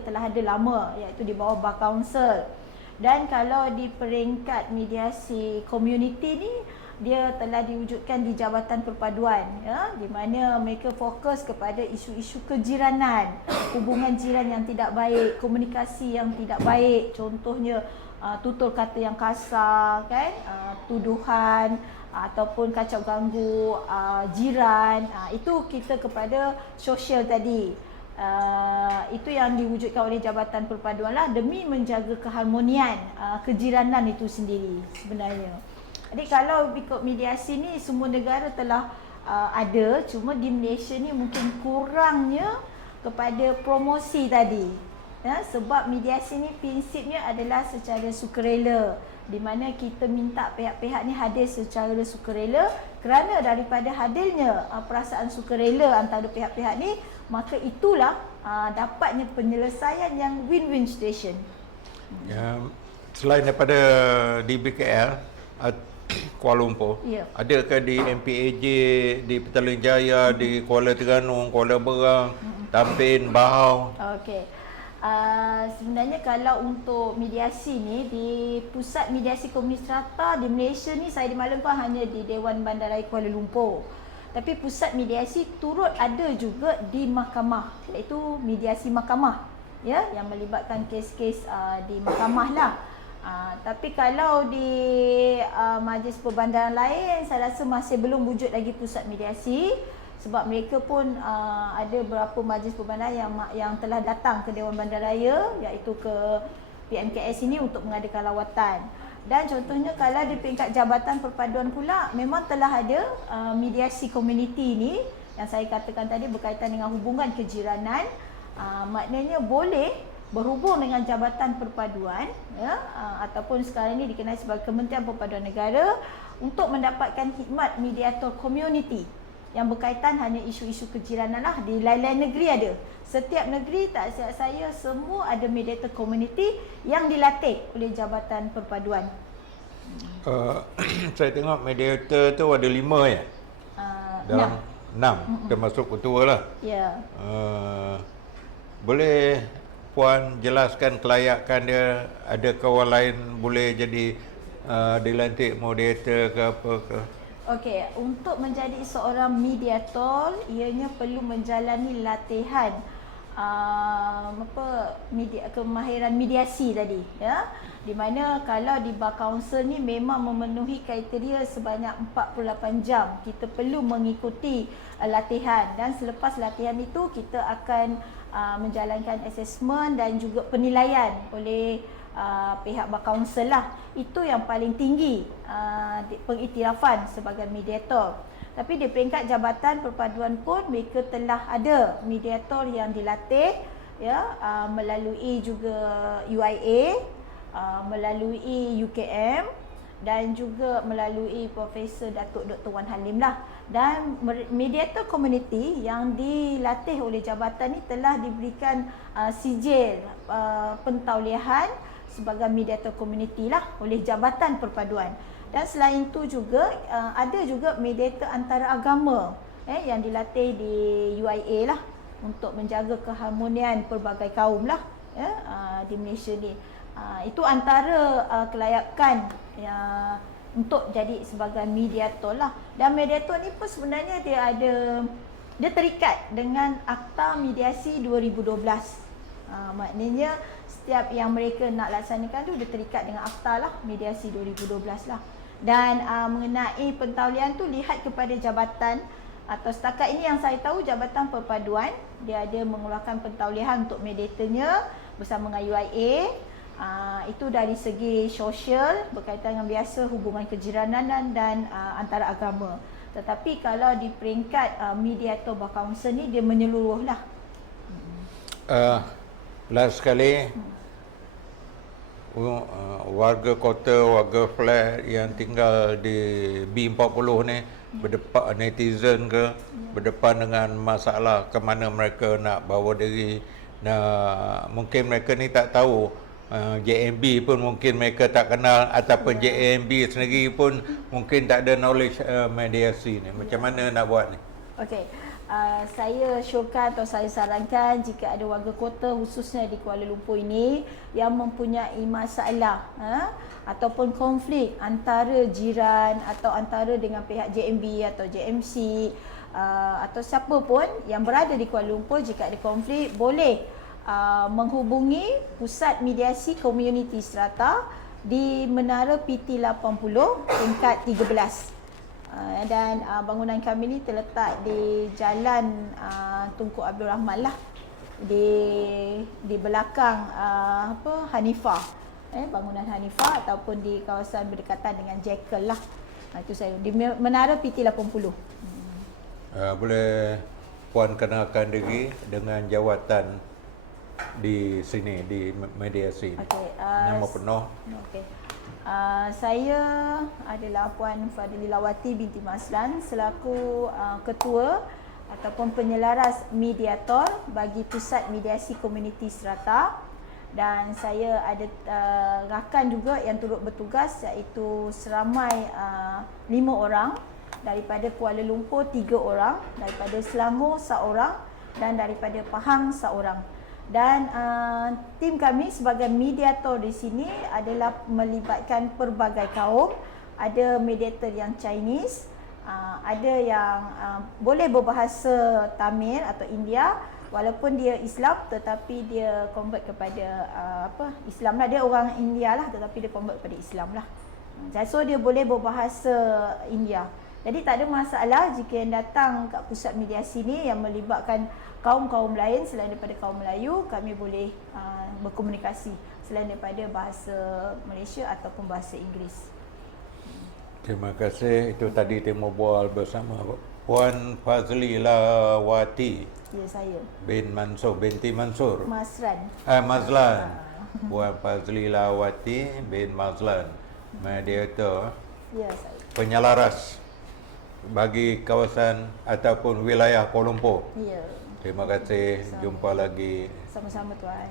kita telah ada lama, iaitu di bawah Bar Council. Dan kalau di peringkat mediasi komuniti ni, dia telah diwujudkan di Jabatan Perpaduan, ya, di mana mereka fokus kepada isu-isu kejiranan, hubungan jiran yang tidak baik, komunikasi yang tidak baik, contohnya tutur kata yang kasar, kan, tuduhan ataupun kacau ganggu jiran, itu kita kepada sosial tadi. Itu yang diwujudkan oleh Jabatan Perpaduan lah, demi menjaga keharmonian kejiranan itu sendiri sebenarnya. Jadi kalau ikut mediasi ni semua negara telah ada, cuma di Malaysia ni mungkin kurangnya kepada promosi tadi, ya, sebab mediasi ni prinsipnya adalah secara sukarela, di mana kita minta pihak-pihak ni hadir secara sukarela. Kerana daripada hadirnya perasaan sukarela antara pihak-pihak ni, maka itulah dapatnya penyelesaian yang win-win situation. Ya, selain daripada di BKL, Kuala Lumpur, adakah di MPAJ, di Petaling Jaya, di Kuala Terengganu, Kuala Berang, Tampin, Bahau? Okey. Sebenarnya kalau untuk mediasi ni, di Pusat Mediasi Komuniti Strata di Malaysia ni, saya dimaklumkan hanya di Dewan Bandaraya Kuala Lumpur. Tapi pusat mediasi turut ada juga di mahkamah, iaitu mediasi mahkamah, ya, yang melibatkan kes-kes di mahkamah lah. Tapi kalau di majlis perbandaran lain, saya rasa masih belum wujud lagi pusat mediasi, sebab mereka pun ada beberapa majlis perbandaran yang telah datang ke Dewan Bandaraya, iaitu ke PMKS ini untuk mengadakan lawatan. Dan contohnya kalau di peringkat Jabatan Perpaduan pula, memang telah ada mediasi komuniti ni yang saya katakan tadi berkaitan dengan hubungan kejiranan. Maknanya boleh berhubung dengan Jabatan Perpaduan, ya, ataupun sekarang ini dikenali sebagai Kementerian Perpaduan Negara, untuk mendapatkan khidmat mediator komuniti yang berkaitan hanya isu-isu kejiranan lah. Di lain-lain negeri ada. Setiap negeri, tak silap saya, semua ada mediator komuniti yang dilatih oleh Jabatan Perpaduan. Saya tengok mediator tu ada 5 ya? Dalam 6, termasuk ketua lah. Ya. Boleh Puan jelaskan kelayakan dia? Adakah orang lain boleh jadi dilantik moderator ke apa ke? Okey, untuk menjadi seorang mediator, ianya perlu menjalani latihan kemahiran mediasi tadi, ya. Di mana kalau di Bar Council ni memang memenuhi kriteria sebanyak 48 jam. Kita perlu mengikuti latihan, dan selepas latihan itu kita akan menjalankan assessment dan juga penilaian oleh pihak Bar Council lah. Itu yang paling tinggi pengiktirafan sebagai mediator. Tapi di peringkat Jabatan Perpaduan pun mereka telah ada mediator yang dilatih, ya, melalui juga UIA, melalui UKM, dan juga melalui Profesor Datuk Dr. Wan Halim lah. Dan mediator komuniti yang dilatih oleh jabatan ni telah diberikan sijil pentauliahan sebagai mediator komuniti lah oleh Jabatan Perpaduan. Dan selain itu juga ada juga mediator antara agama yang dilatih di UIA lah, untuk menjaga keharmonian pelbagai kaum lah, di Malaysia ni. Itu antara kelayakan untuk jadi sebagai mediator lah. Dan mediator ni pun sebenarnya dia terikat dengan Akta Mediasi 2012. Maknanya setiap yang mereka nak laksanakan tu dia terikat dengan Akta lah, Mediasi 2012 lah. Dan mengenai pentaulian tu, lihat kepada jabatan, atau setakat ini yang saya tahu Jabatan Perpaduan dia ada mengeluarkan pentauliahan untuk mediatornya bersama dengan UIA. Itu dari segi sosial berkaitan dengan biasa hubungan kejiranan dan antara agama. Tetapi kalau di peringkat mediator Bar Council ni, dia menyeluruh lah. Last sekali, warga kota, warga flat yang tinggal di B40 ni, berdepan netizen ke, berdepan dengan masalah ke mana mereka nak bawa diri. Mungkin mereka ni tak tahu, JMB pun mungkin mereka tak kenal, ataupun JMB sendiri pun mungkin tak ada knowledge mediasi ni. Macam mana nak buat ni? Okey. saya syorkan atau saya sarankan jika ada warga kota khususnya di Kuala Lumpur ini yang mempunyai masalah ataupun konflik antara jiran atau antara dengan pihak JMB atau JMC atau siapa pun yang berada di Kuala Lumpur, jika ada konflik boleh menghubungi Pusat Mediasi Komuniti Strata di Menara PT 80 tingkat 13. Dan bangunan kami ni terletak di Jalan Tunku Abdul Rahman lah, di belakang Hanifah, bangunan Hanifah ataupun di kawasan berdekatan dengan Jekyll lah. Itu saya di Menara PT 80. Boleh Puan kenalkan diri dengan jawatan di sini, di mediasi. Okey, Nama penuh. Okey. Saya adalah Puan Fadlilawati binti Maslan selaku ketua ataupun penyelaras mediator bagi Pusat Mediasi Komuniti Strata, dan saya ada rakan juga yang turut bertugas iaitu seramai 5 orang, daripada Kuala Lumpur 3 orang, daripada Selangor 1 orang dan daripada Pahang 1 orang. Dan tim kami sebagai mediator di sini adalah melibatkan pelbagai kaum. Ada mediator yang Chinese, ada yang boleh berbahasa Tamil atau India, walaupun dia Islam tetapi dia convert kepada Islam lah. Dia orang India lah tetapi dia convert kepada Islam lah. So dia boleh berbahasa India. Jadi tak ada masalah jika yang datang kat pusat mediasi ni yang melibatkan kaum-kaum lain selain daripada kaum Melayu, kami boleh berkomunikasi selain daripada bahasa Malaysia ataupun bahasa Inggeris. Terima kasih. Itu tadi temu bual bersama Puan Fadlilawati Ya, saya. binti Mansur. Masran. Mazlan. Puan Fadlilawati bin Mazlan, mediator, Ya, saya. penyelaras bagi kawasan ataupun wilayah Kuala Lumpur. Ya. Terima kasih. Jumpa lagi. Sama-sama tuan.